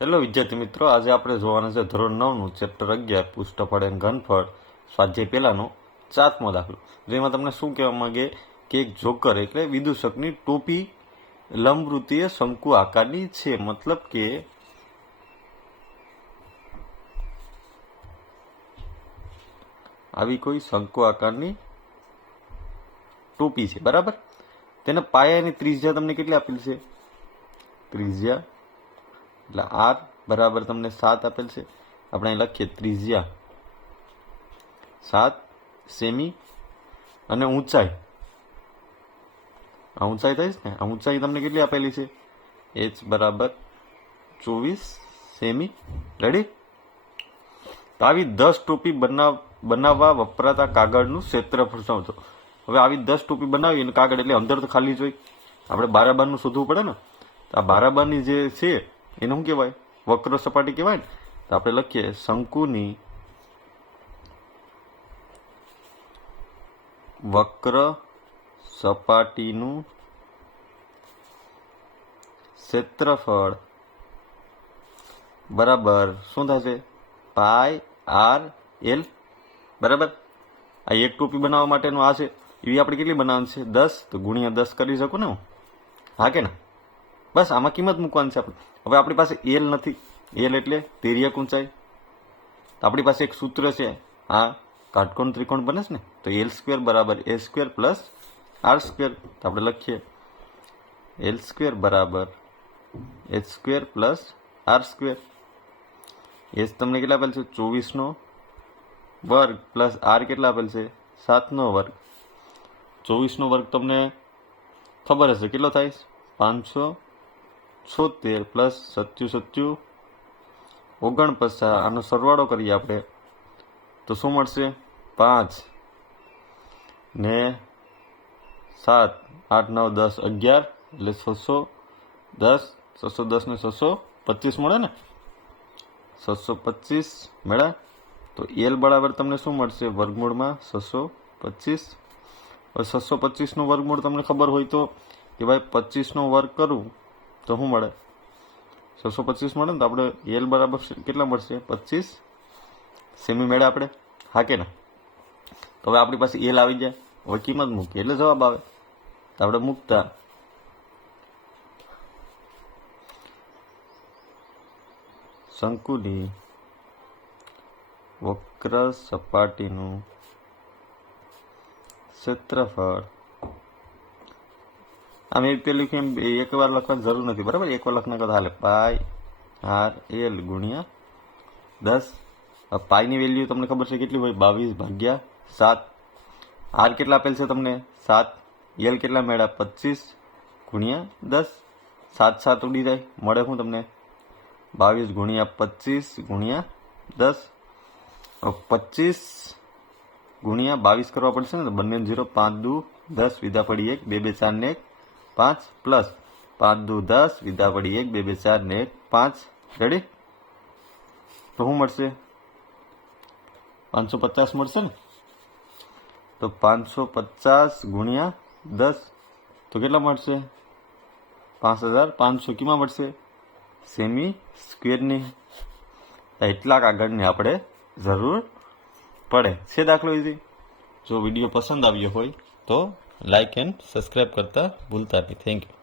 Hello વિદ્યાર્થી મિત્રો, આજે આપણે જોવાના છે ધોરણ 9નું ચેપ્ટર 11 પુષ્ઠફળ અને ઘનફળ સ્વાધ્યાય પહેલાનો 7મો દાખલો, જેમાં તમને શું કહેવા માંગે કે એક જોકર એટલે વિદૂષકની ટોપી લંબવૃત્તીય શંકુ આકારની છે. મતલબ કે આવી કોઈ શંકુ આકારની ટોપી છે, બરાબર. તેના પાયાની ત્રિજ્યા તમને કેટલી આપેલ છે? ત્રિજ્યા એટલે આર બરાબર તમને 7 આપેલ છે. આપણે અહીં લખીએ ત્રિજ્યા 7 સેમી અને ઊંચાઈ, આ ઊંચાઈ થાય છે ને, આ ઊંચાઈ તમને કેટલી આપેલી છે? h બરાબર 24 સેમી. રેડી? તો આવી 10 ટોપી બનાવવા વપરાતા કાગળનું ક્ષેત્રફળ શોધો. હવે આવી 10 ટોપી બનાવી અને કાગળ એટલે અંદર તો ખાલી જોઈ, આપણે બારાબારનું શોધવું પડે ને. આ બારાબારની જે છે એને શું કહેવાય? વક્ર સપાટી કહેવાય ને. તો આપણે લખીએ શંકુની વક્ર સપાટીનું ક્ષેત્રફળ બરાબર શું થશે? પાઈ આર એલ. બરાબર. આ એક ટોપી બનાવવા માટેનું આ છે. એવી આપણે કેટલી બનાવવાની છે? 10. તો ગુણ્યા 10 કરી શકું ને હું? હા કે ના? બસ આમાં કિંમત મૂકવાની છે આપણે. હવે આપણી પાસે એલ નથી. એલ એટલે તિર્યક ઊંચાઈ. આપણી પાસે એક સૂત્ર છે, આ કાટકોણ ત્રિકોણ બને છે ને, તો એલ સ્ક્વેર બરાબર A square plus R square. તો આપણે લખીએ એલ સ્ક્વેર બરાબર H square plus R square. H તમને કેટલા આપેલ છે? 24નો વર્ગ પ્લસ આર કેટલા આપેલ છે? 7નો વર્ગ. 24નો વર્ગ તમને ખબર હશે કેટલો થાય? 576 પ્લસ 77 49. આનો સરવાળો કરીએ આપણે તો શું મળશે? 5 ને 7 8 9 10 11 એટલે 610. 610 ને 625 મળે ને? 625 મળ્યા. તો એલ બરાબર તમને શું મળશે? વર્ગમૂળમાં 625. હવે 625 નો વર્ગમૂળ તમને ખબર હોય તો કે ભાઈ 25 નો વર્ગ કરું તો શું મળે? 625 મળે ને. તો આપણે એલ બરાબર કેટલા મળશે? 25 સેમી મેળા આપણે. હા કે ના? તો હવે આપણી પાસે એલ આવી જાય. હવે કિંમત મૂકીએ એટલે જવાબ આવે. તો આપણે મૂકતા શંકુની વક્ર સપાટીનું ક્ષેત્રફળ, આમ એક પેલું કેમ એક વાર લખવાની જરૂર નથી, બરાબર. એક વાર લખના કરતા હાલે. પાઈ આર એલ ગુણ્યા 10. પાઈની વેલ્યુ તમને ખબર છે કેટલી હોય? 22/7. આર કેટલા આપેલ છે તમને? 7. એલ કેટલા મેળા? 25 ગુણ્યા 10. 7 7 ઉડી જાય, મળે શું તમને? 22 ગુણ્યા 25 ગુણ્યા 10. 25 ગુણ્યા 22 કરવા પડશે ને, તો બંને 0. 5 દુ 10 વિધા પડી 1 2 2 4 ને 1 5 પ્લસ 5 દુ 10 વિધા પડી 1 2 2 4 ને 1 5. રેડી? તો શું મળશે? 550 મળશે ને. તો 550 ગુણ્યા 10 તો કેટલા મળશે? 5500 કેમાં મળશે? સેમી સ્ક્વેરની. એટલા કાગળની આપણે જરૂર પડે છે. દાખલો ઇઝી. જો વિડીયો પસંદ આવ્યો હોય તો લાઇક એન્ડ સબસ્ક્રાઈબ કરતા ભૂલતા નહીં. Thank you.